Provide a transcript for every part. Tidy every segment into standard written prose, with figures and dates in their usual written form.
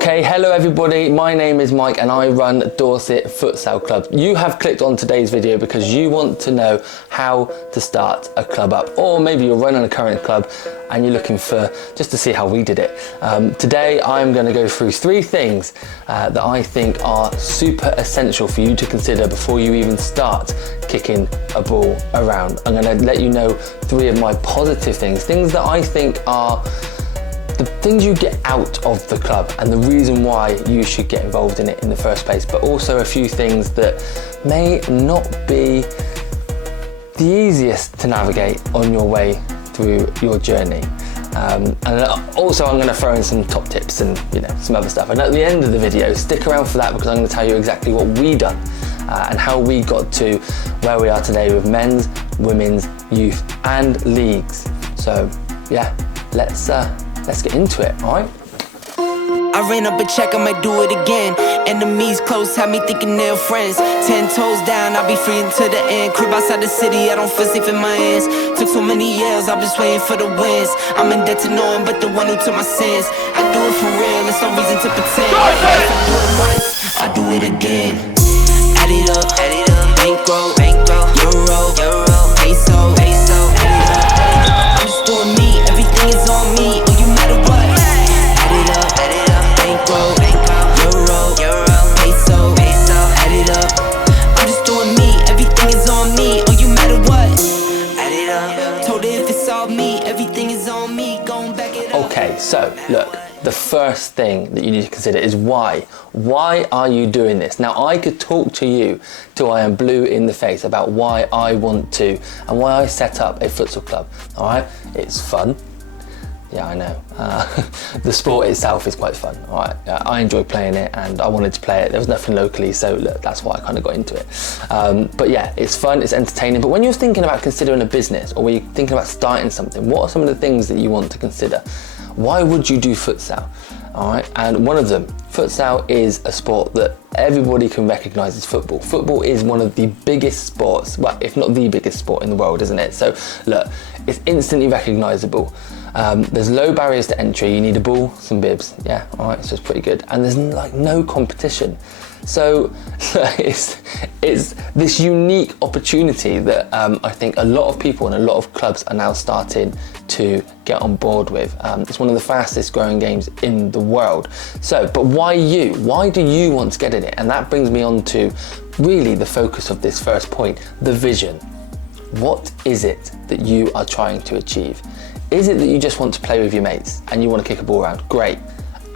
Okay, hello everybody, my name is Mike and I run Dorset Futsal Club. You have clicked on today's video because you want to know how to start a club up, or maybe you're running a current club and you're looking for just to see how we did it. Today I'm going to go through 3 things that I think are super essential for you to consider before you even start kicking a ball around. I'm going to let you know 3 of my positive things that I think are the things you get out of the club and the reason why you should get involved in it in the first place, but also a few things that may not be the easiest to navigate on your way through your journey. And also I'm going to throw in some top tips and some other stuff. And at the end of the video, stick around for that because I'm going to tell you exactly what we done and how we got to where we are today with men's, women's, youth and leagues. So yeah, let's get into it, all right? I ran up a check, I might do it again. Enemies close, had me thinking they're friends. 10 toes down, I'll be free until the end. Crib outside the city, I don't feel safe in my hands. Took so many years, I'm just waiting for the wins. I'm in debt to no one but the one who took my sins. I do it for real, there's no reason to pretend. If I do it once, I do it again. Add it up, bankroll, euro, peso, add it up. I'm just doing me, everything is on me. Oh, you matter what? Add it up, bankroll, euro, peso, add it up. I'm just doing me, everything is on me. Oh, you matter what? Add it up. Told her if it's all me, everything is on me. Going back it up. Okay, so look, the first thing that you need to consider is why. Why are you doing this? Now, I could talk to you till I am blue in the face about why I want to and why I set up a futsal club. All right, it's fun. Yeah, I know. The sport itself is quite fun. All right, I enjoy playing it and I wanted to play it. There was nothing locally, so look, that's why I kind of got into it. But yeah, it's fun, it's entertaining. But when you're thinking about considering a business or when you're thinking about starting something, what are some of the things that you want to consider? Why would you do futsal? All right, and one of them, futsal is a sport that everybody can recognize as football. Football is one of the biggest sports, well, if not the biggest sport in the world, isn't it? So look, it's instantly recognizable. There's low barriers to entry. You need a ball, some bibs, yeah, all right, so it's pretty good. And there's like no competition. So it's this unique opportunity that I think a lot of people and a lot of clubs are now starting to get on board with. It's one of the fastest growing games in the world. So, but why you? Why do you want to get in it? And that brings me on to really the focus of this first point, the vision. What is it that you are trying to achieve? Is it that you just want to play with your mates and you want to kick a ball around? Great.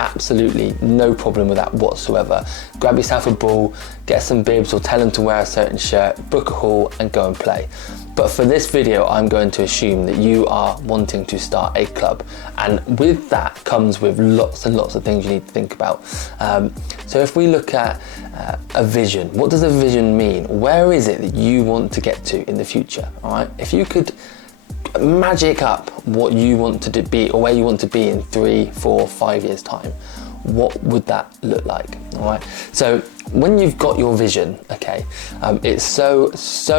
Absolutely no problem with that whatsoever. Grab yourself a ball, get some bibs or tell them to wear a certain shirt, book a hall and go and play. But for this video, I'm going to assume that you are wanting to start a club. And with that comes with lots and lots of things you need to think about. So if we look at a vision, what does a vision mean? Where is it that you want to get to in the future? All right, if you could magic up what you want to be or where you want to be in 3, 4, 5 years time, what would that look like? All right, so when you've got your vision, okay, it's so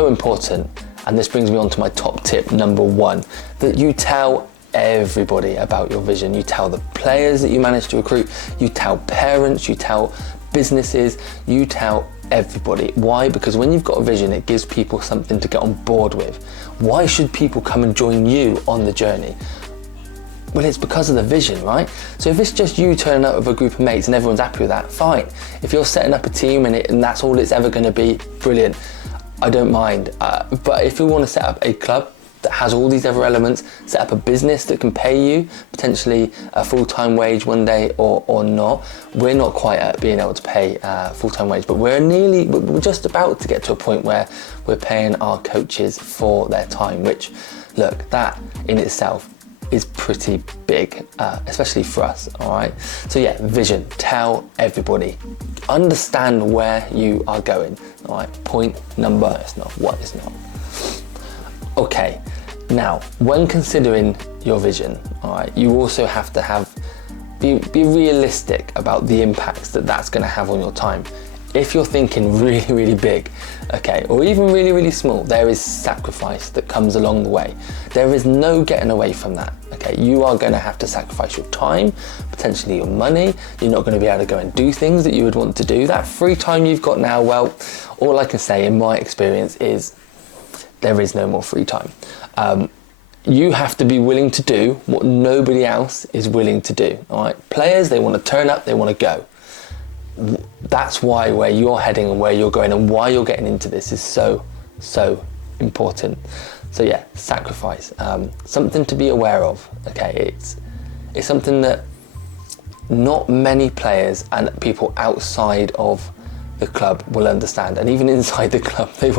important, and this brings me on to my top tip number 1, that you tell everybody about your vision. You tell the players that you manage to recruit, you tell parents, you tell businesses, you tell everybody. Why? Because when you've got a vision, it gives people something to get on board with. Why should people come and join you on the journey? Well, it's because of the vision, right? So if it's just you turning up with a group of mates and everyone's happy with that, fine. If you're setting up a team and that's all it's ever going to be, brilliant. I don't mind. But if you want to set up a club that has all these other elements, set up a business that can pay you potentially a full-time wage one day or not. We're not quite at being able to pay full-time wage, but we're just about to get to a point where we're paying our coaches for their time, which, look, that in itself is pretty big, especially for us, all right? So yeah, vision, tell everybody. Understand where you are going, all right? Point number, it's not what, it's not. Okay, now, when considering your vision, all right, you also have to be realistic about the impacts that that's going to have on your time. If you're thinking really, really big, okay, or even really, really small, there is sacrifice that comes along the way. There is no getting away from that, okay? okay? You are going to have to sacrifice your time, potentially your money. You're not going to be able to go and do things that you would want to do. That free time you've got now, well, all I can say in my experience is there is no more free time. You have to be willing to do what nobody else is willing to do, all right? Players, they want to turn up, they want to go. That's why where you're heading and where you're going and why you're getting into this is so important. So yeah, sacrifice, something to be aware of, okay? It's something that not many players and people outside of the club will understand, and even inside the club they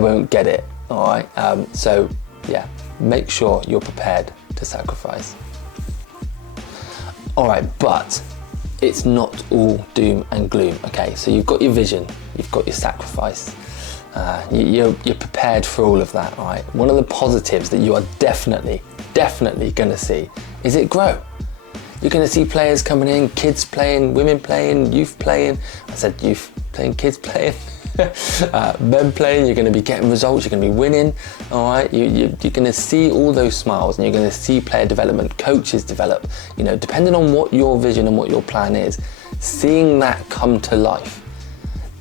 won't get it, all right? So yeah, make sure you're prepared to sacrifice. All right, but it's not all doom and gloom, okay? So you've got your vision, you've got your sacrifice, you're prepared for all of that, all right? One of the positives that you are definitely gonna see is it grow. You're gonna see players coming in, kids playing, women playing, youth playing. I said youth playing, kids playing. Men playing, you're going to be getting results, you're going to be winning, all right? You're going to see all those smiles, and you're going to see player development, coaches develop, you know, depending on what your vision and what your plan is, seeing that come to life,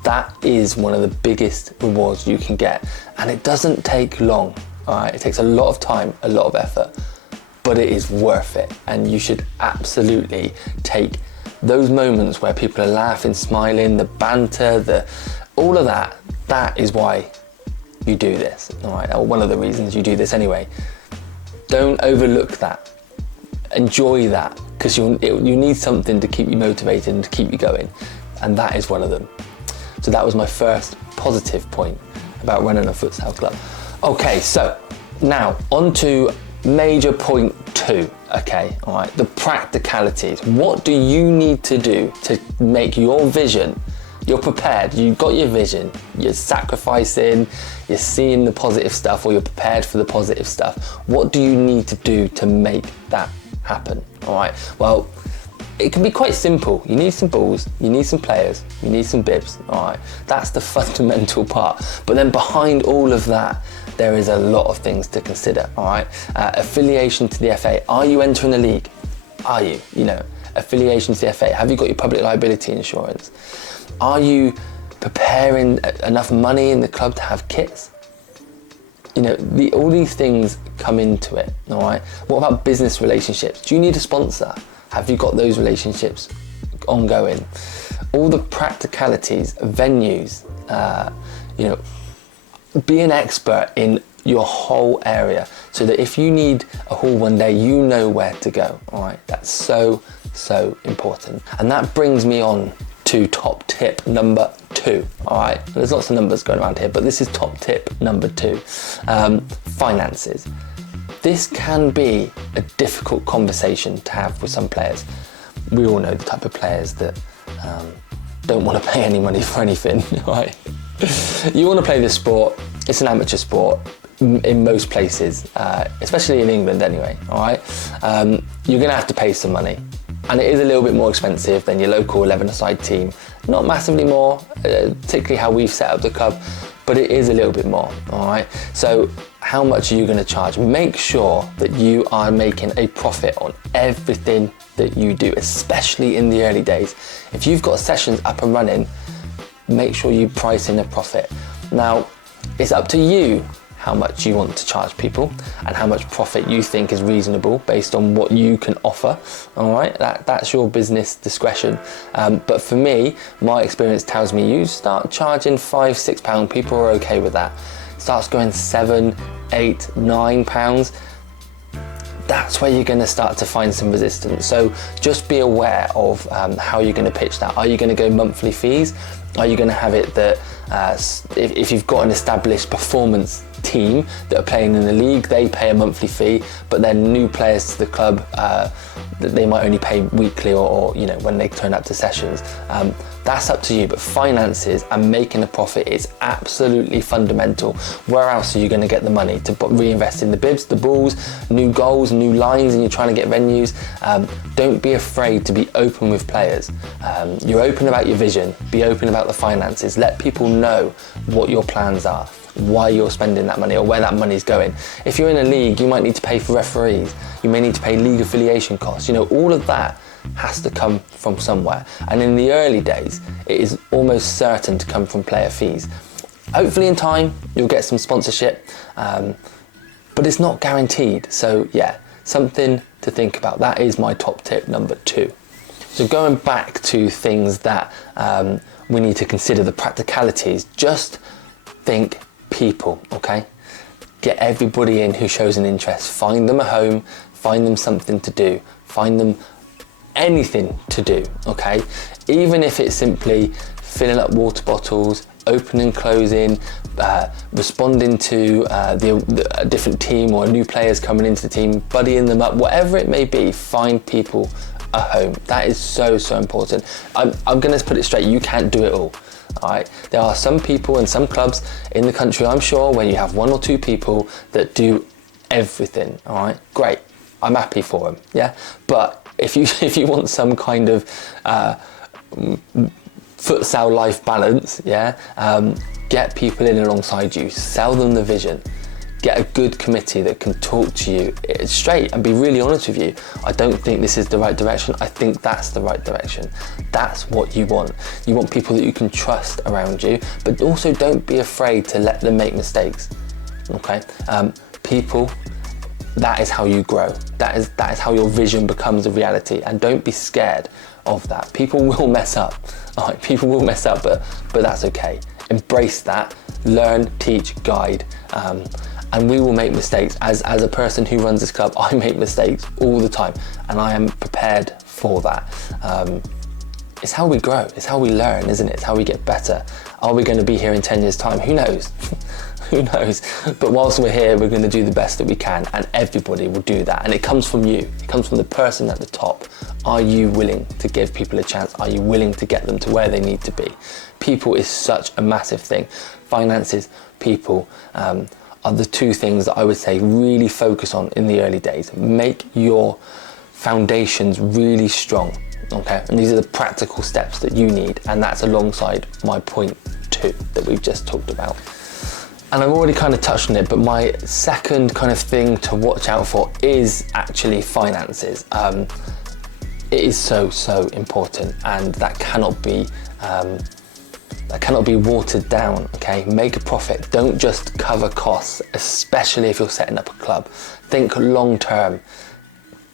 that is one of the biggest rewards you can get. And it doesn't take long, all right? It takes a lot of time, a lot of effort, but it is worth it. And you should absolutely take those moments where people are laughing, smiling, the banter, all of that, that is why you do this, all right? Or one of the reasons you do this anyway. Don't overlook that. Enjoy that, because you need something to keep you motivated and to keep you going, and that is one of them. So that was my first positive point about running a futsal club. Okay, so now on to major point 2, okay, all right, the practicalities. What do you need to do to make your vision? You're prepared, you've got your vision, you're sacrificing, you're seeing the positive stuff, or you're prepared for the positive stuff. What do you need to do to make that happen, all right? Well, it can be quite simple. You need some balls, you need some players, you need some bibs, all right? That's the fundamental part. But then behind all of that, there is a lot of things to consider, all right? Affiliation to the FA. Are you entering a league? Are you? You know, affiliation to the FA. Have you got your public liability insurance? Are you preparing enough money in the club to have kits? You know, all these things come into it, all right? What about business relationships? Do you need a sponsor? Have you got those relationships ongoing? All the practicalities, venues, you know, be an expert in your whole area so that if you need a hall one day, you know where to go, all right? That's so important. And that brings me on to top tip number 2, all right? There's lots of numbers going around here, but this is top tip number 2, finances. This can be a difficult conversation to have with some players. We all know the type of players that don't want to pay any money for anything, right? You want to play this sport, it's an amateur sport in most places, especially in England anyway, all right? You're going to have to pay some money. And it is a little bit more expensive than your local 11-a-side team. Not massively more, particularly how we've set up the club, but it is a little bit more, all right? So how much are you going to charge? Make sure that you are making a profit on everything that you do, especially in the early days. If you've got sessions up and running, make sure you price in a profit. Now, it's up to you how much you want to charge people and how much profit you think is reasonable based on what you can offer, all right? That's your business discretion. But for me, my experience tells me you start charging £5, £6, people are okay with that. Starts going £7, £8, £9, that's where you're going to start to find some resistance. So just be aware of how you're going to pitch that. Are you going to go monthly fees? Are you going to have it that if you've got an established performance team that are playing in the league, they pay a monthly fee, but then new players to the club, they might only pay weekly or you know, when they turn up to sessions. That's up to you, but finances and making a profit is absolutely fundamental. Where else are you going to get the money to reinvest in the bibs, the balls, new goals, new lines, and you're trying to get venues? Don't be afraid to be open with players. You're open about your vision, be open about the finances, let people know what your plans are. why you're spending that money or where that money's going. If you're in a league, you might need to pay for referees. You may need to pay league affiliation costs. You know, all of that has to come from somewhere. And in the early days, it is almost certain to come from player fees. Hopefully in time, you'll get some sponsorship, but it's not guaranteed. So yeah, something to think about. That is my top tip number 2. So going back to things that we need to consider, the practicalities, just think people, okay? Get everybody in who shows an interest. Find them a home, find them something to do, find them anything to do, okay? Even if it's simply filling up water bottles, opening and closing, responding to a different team or new players coming into the team, buddying them up, whatever it may be, find people a home. That is so, so important. I'm going to put it straight, you can't do it all. All right, there are some people and some clubs in the country, I'm sure, where you have 1 or 2 people that do everything. All right, great, I'm happy for them, yeah. But if you want some kind of futsal life balance, yeah, get people in alongside you, sell them the vision, get a good committee that can talk to you straight and be really honest with you. I don't think this is the right direction. I think that's the right direction. That's what you want. You want people that you can trust around you, but also don't be afraid to let them make mistakes, okay? People, that is how you grow. That is how your vision becomes a reality, and don't be scared of that. People will mess up, all right? People will mess up, but that's okay. Embrace that, learn, teach, guide, and we will make mistakes. As a person who runs this club, I make mistakes all the time, and I am prepared for that. It's how we grow, it's how we learn, isn't it? It's how we get better. Are we going to be here in 10 years' time? Who knows? Who knows? But whilst we're here, we're going to do the best that we can, and everybody will do that. And it comes from you. It comes from the person at the top. Are you willing to give people a chance? Are you willing to get them to where they need to be? People is such a massive thing. Finances, people, are the 2 things that I would say really focus on in the early days. Make your foundations really strong, okay? And these are the practical steps that you need, and that's alongside my point 2 that we've just talked about. And I've already kind of touched on it, but my second kind of thing to watch out for is actually finances. It is so, so important, and that cannot be watered down, okay? Make a profit. Don't just cover costs, especially if you're setting up a club. Think long term.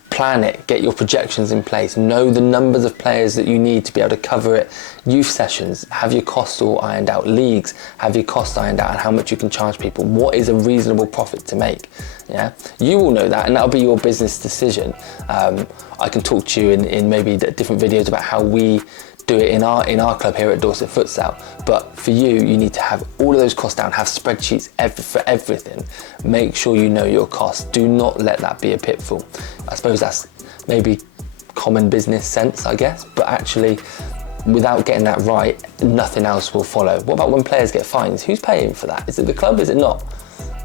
Plan it, get your projections in place, know the numbers of players that you need to be able to cover it. Youth sessions, have your costs all ironed out. Leagues, have your costs ironed out and how much you can charge people. What is a reasonable profit to make? Yeah, you will know that, and that'll be your business decision. I can talk to you in maybe different videos about how we do it in our club here at Dorset Futsal, but for you need to have all of those costs down, have spreadsheets for everything. Make sure you know your costs. Do not let that be a pitfall. I suppose that's maybe common business sense, I guess, but actually without getting that right, nothing else will follow. What about when players get fines? Who's paying for that? Is it the club? Is it not?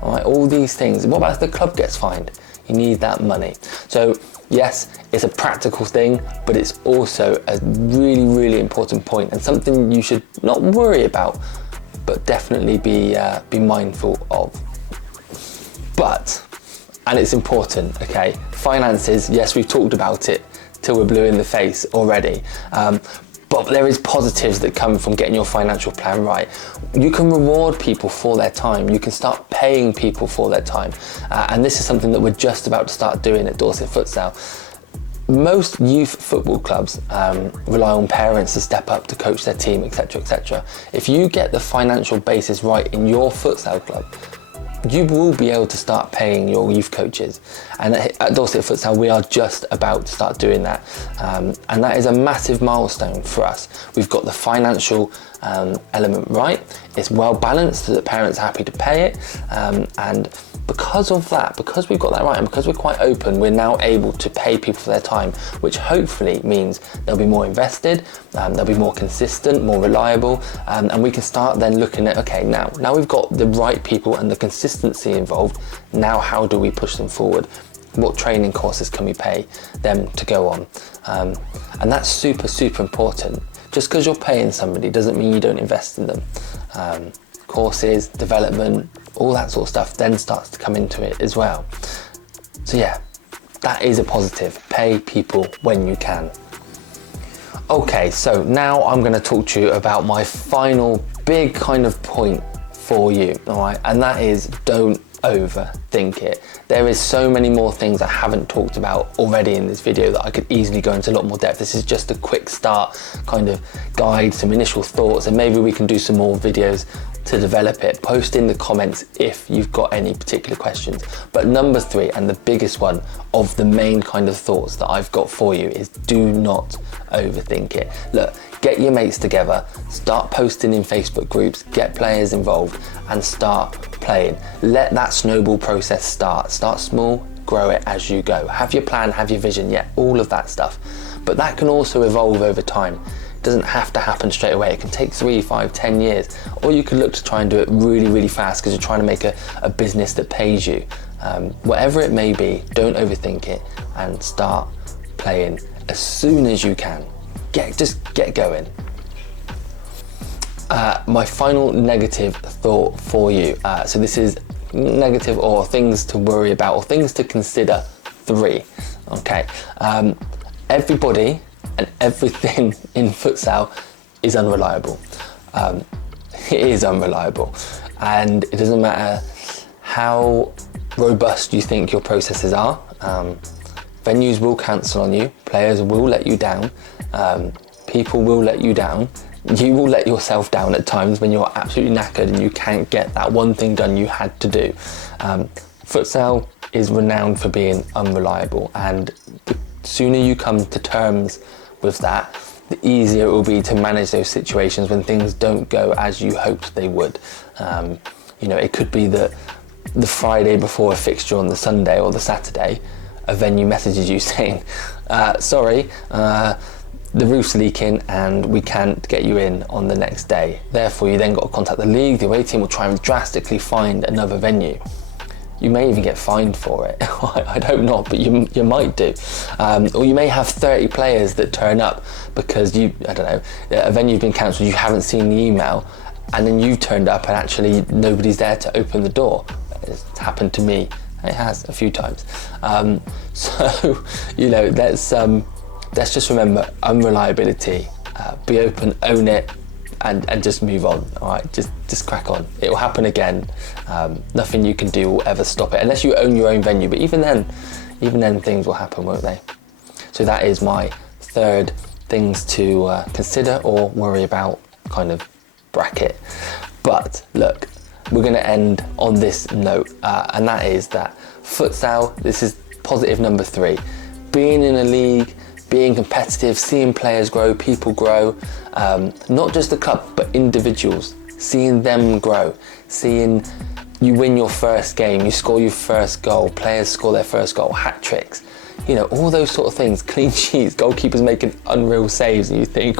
All right, all these things. What about if the club gets fined? You need that money. So yes, it's a practical thing, but it's also a really, really important point and something you should not worry about, but definitely be mindful of. But, and it's important, okay, finances, yes, we've talked about it till we're blue in the face already, but there is positives that come from getting your financial plan right. You can reward people for their time. You can start paying people for their time. And this is something that we're just about to start doing at Dorset Futsal. Most youth football clubs rely on parents to step up to coach their team, etc., etc. If you get the financial basis right in your futsal club, you will be able to start paying your youth coaches. And at Dorset Futsal, we are just about to start doing that. And that is a massive milestone for us. We've got the financial element right. It's well balanced so that parents are happy to pay it. And because of that, because we've got that right and because we're quite open, we're now able to pay people for their time, which hopefully means they'll be more invested, they'll be more consistent, more reliable, and we can start then looking at, okay, now we've got the right people and the consistency involved, now how do we push them forward? What training courses can we pay them to go on? And that's super, super important. Just because you're paying somebody doesn't mean you don't invest in them. courses, development, all that sort of stuff then starts to come into it as well. So yeah, that is a positive. Pay people when you can. Okay, so now I'm going to talk to you about my final big kind of point for you, all right? And that is, don't overthink it. There is so many more things I haven't talked about already in this video that I could easily go into a lot more depth. This is just a quick start kind of guide, some initial thoughts, and maybe we can do some more videos to develop it. Post in the comments if you've got any particular questions. But number 3, and the biggest one of the main kind of thoughts that I've got for you, is do not overthink it. Look, get your mates together, start posting in Facebook groups, get players involved, and start playing. Let that snowball process start. Start small, grow it as you go. Have your plan, have your vision, yeah, all of that stuff. But that can also evolve over time. It doesn't have to happen straight away. It can take 3, 5, 10 years. Or you could look to try and do it really, really fast because you're trying to make a business that pays you. Whatever it may be, don't overthink it and start playing as soon as you can. Just get going. My final negative thought for you. So this is negative or things to worry about or things to consider 3. Okay. Everybody and everything in futsal is unreliable. It is unreliable, and it doesn't matter how robust you think your processes are. Venues will cancel on you, players will let you down, people will let you down, you will let yourself down at times when you're absolutely knackered and you can't get that one thing done you had to do. Futsal is renowned for being unreliable, and the sooner you come to terms with that, the easier it will be to manage those situations when things don't go as you hoped they would. You know, it could be that the Friday before a fixture on the Sunday or the Saturday, a venue messages you saying, sorry, the roof's leaking and we can't get you in on the next day. Therefore, you then got to contact the league. The away team will try and drastically find another venue. You may even get fined for it. I'd hope not, but you might do. Or you may have 30 players that turn up because a venue's been cancelled, you haven't seen the email, and then you turned up and actually nobody's there to open the door. It's happened to me. It has a few times. So, you know, let's just remember unreliability. Be open, own it, and just move on. All right, just crack on. It will happen again. Nothing you can do will ever stop it, unless you own your own venue. But even then things will happen, won't they? So that is my 3rd things to consider or worry about kind of bracket. But look, we're going to end on this note, and that is that futsal, this is positive number 3, being in a league, being competitive, seeing players grow, people grow, not just the club, but individuals, seeing them grow, seeing you win your first game, you score your first goal, players score their first goal, hat tricks, you know, all those sort of things, clean sheets, goalkeepers making unreal saves, and you think,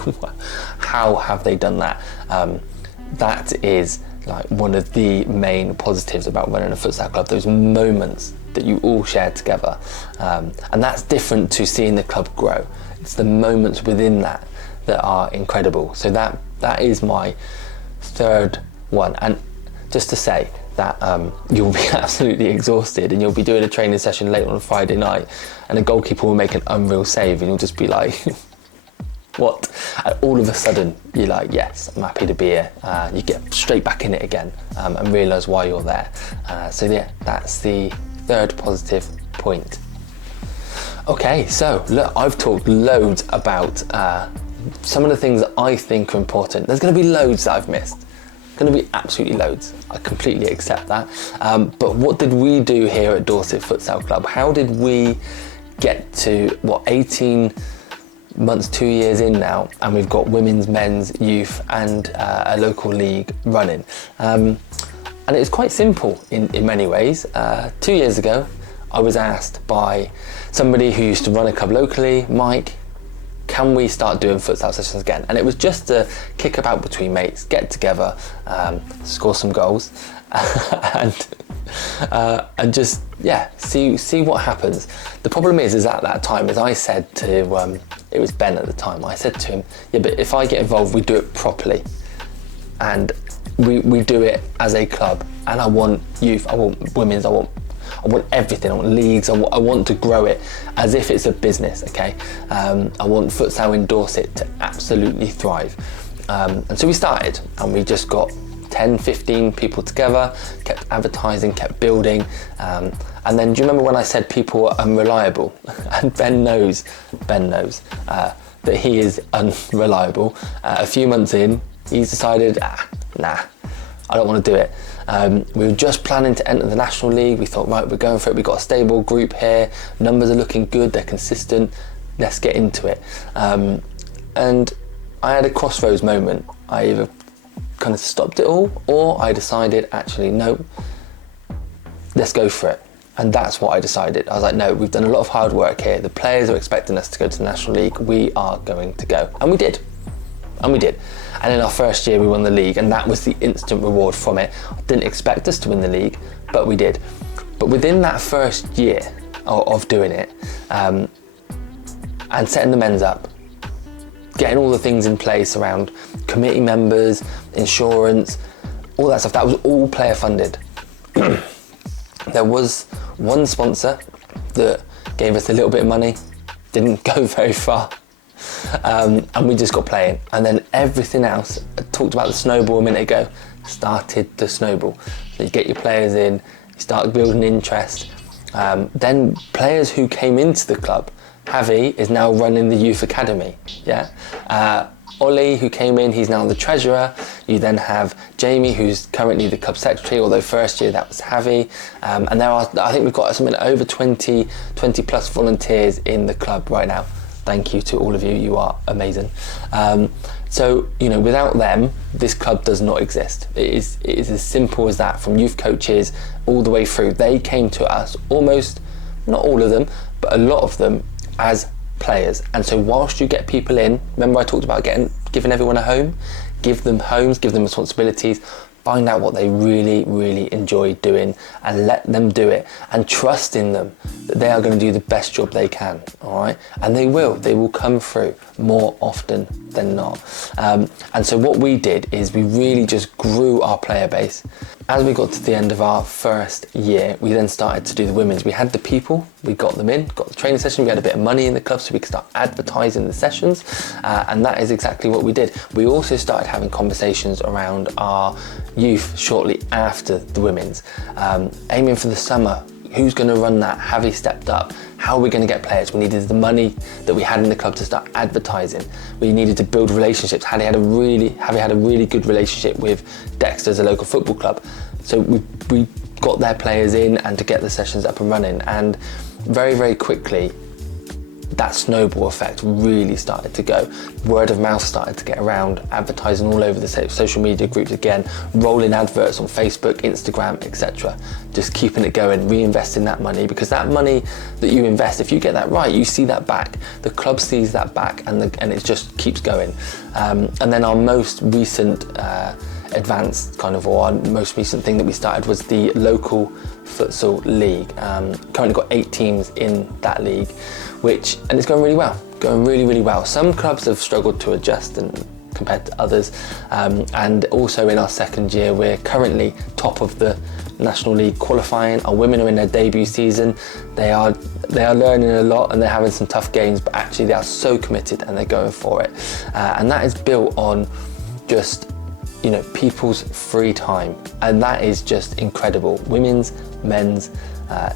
how have they done that? That is like one of the main positives about running a futsal club, those moments that you all share together, and that's different to seeing the club grow. It's the moments within that are incredible. So that is my 3rd one. And just to say that you'll be absolutely exhausted and you'll be doing a training session late on a Friday night and a goalkeeper will make an unreal save and you'll just be like, what? And all of a sudden you're like, yes, I'm happy to be here. You get straight back in it again and realise why you're there. So yeah, that's the 3rd positive point. Okay, so look, I've talked loads about some of the things that I think are important. There's going to be loads that I've missed. Going to be absolutely loads. I completely accept that. But what did we do here at Dorset Futsal Club? How did we get to 18 months, 2 years in now, and we've got women's, men's, youth, and a local league running? And it's quite simple in many ways. 2 years ago, I was asked by somebody who used to run a club locally, Mike, can we start doing futsal sessions again? And it was just to kick about between mates, get together, score some goals, and just, yeah, see what happens. The problem is at that time, as I said to, it was Ben at the time, I said to him, yeah, but if I get involved, we do it properly. And we do it as a club, and I want youth, I want women's, I want everything. I want leagues. I want to grow it as if it's a business. Okay, I want futsal in Dorset to absolutely thrive. And so we started, and we just got 10, 15 people together, kept advertising, kept building. And then, do you remember when I said people are unreliable? And Ben knows that he is unreliable. A few months in, he's decided, nah, I don't want to do it. We were just planning to enter the National League. We thought, right, we're going for it. We've got a stable group here. Numbers are looking good. They're consistent. Let's get into it. And I had a crossroads moment. I either kind of stopped it all, or I decided, actually, no, let's go for it. And that's what I decided. I was like, no, we've done a lot of hard work here. The players are expecting us to go to the National League. We are going to go. And we did. And we did. And in our first year, we won the league, and that was the instant reward from it. I didn't expect us to win the league, but we did. But within that first year of doing it, and setting the men's up, getting all the things in place around committee members, insurance, all that stuff, that was all player funded. There was one sponsor that gave us a little bit of money, didn't go very far. And we just got playing, and then everything else, I talked about the snowball a minute ago, started to snowball. So you get your players in, you start building interest. Then players who came into the club, Javi is now running the youth academy, yeah? Ollie, who came in, he's now the treasurer. You then have Jamie, who's currently the club secretary, although first year that was Javi. And there are, I think we've got something over 20 plus volunteers in the club right now. Thank you to all of you, you are amazing. So, you know, without them, this club does not exist. It is as simple as that, from youth coaches all the way through. They came to us, almost, not all of them, but a lot of them, as players. And so whilst you get people in, remember I talked about giving everyone a home? Give them homes, give them responsibilities, find out what they really, really enjoy doing, and let them do it, and trust in them that they are going to do the best job they can, all right? And they will come through more often than not. And so what we did is we really just grew our player base. As we got to the end of our first year, we then started to do the women's. We had the people, we got them in, got the training session, we had a bit of money in the club so we could start advertising the sessions, and that is exactly what we did. We also started having conversations around our youth shortly after the women's, aiming for the summer. Who's going to run that? Javi stepped up. How are we going to get players? We needed the money that we had in the club to start advertising. We needed to build relationships. Javi had a really good relationship with Dexter as a local football club. So we got their players in and to get the sessions up and running. And very, very quickly, that snowball effect really started to go. Word of mouth started to get around, advertising all over the social media groups again, rolling adverts on Facebook, Instagram, etc. Just keeping it going, reinvesting that money, because that money that you invest, if you get that right, you see that back. The club sees that back, and it just keeps going. And then our most recent advanced or our most recent thing that we started was the local futsal league. Currently got 8 teams in that league, and it's going really well. Some clubs have struggled to adjust and compared to others, and also in our second year we're currently top of the National League qualifying. Our women are in their debut season. They are learning a lot, and they're having some tough games, but actually they are so committed and they're going for it, and that is built on just people's free time, and that is just incredible. Women's, men's,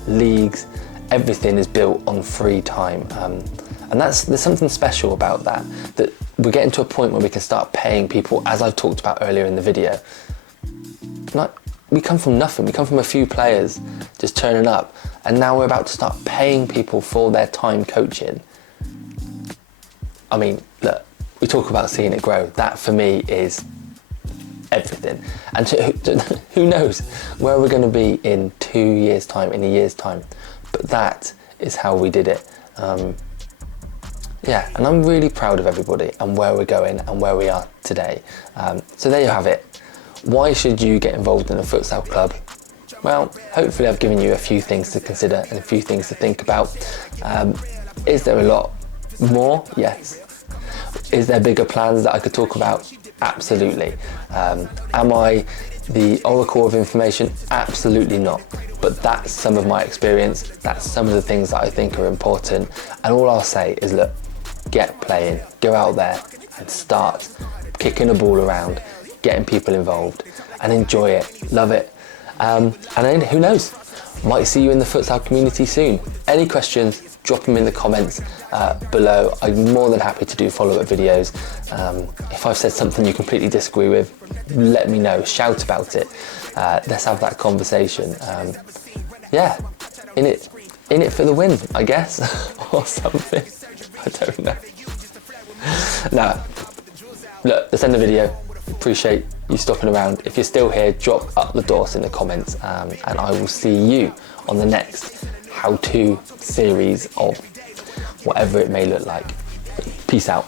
leagues, everything is built on free time, and there's something special about that we're getting to a point where we can start paying people, as I've talked about earlier in the video. We come from nothing, we come from a few players just turning up, and now we're about to start paying people for their time coaching. I mean, look, we talk about seeing it grow. That for me is everything. And who knows where we're going to be in 2 years' time, in a year's time. But that is how we did it. And I'm really proud of everybody and where we're going and where we are today. So there you have it. Why should you get involved in a futsal club? Well, hopefully I've given you a few things to consider and a few things to think about. Is there a lot more? Yes. Is there bigger plans that I could talk about? Absolutely. Am I the oracle of information? Absolutely not. But that's some of my experience. That's some of the things that I think are important. And all I'll say is, look, get playing. Go out there and start kicking a ball around, getting people involved, and enjoy it. Love it. And then who knows? Might see you in the futsal community soon. Any questions, drop them in the comments below. I'm more than happy to do follow-up videos. If I've said something you completely disagree with, let me know, shout about it. Let's have that conversation. Yeah, in it for the win, I guess, or something. I don't know. Now, look, let's end the video. Appreciate you stopping around. If you're still here, drop up the dorssss in the comments, and I will see you on the next how-to series of whatever it may look like. Peace out.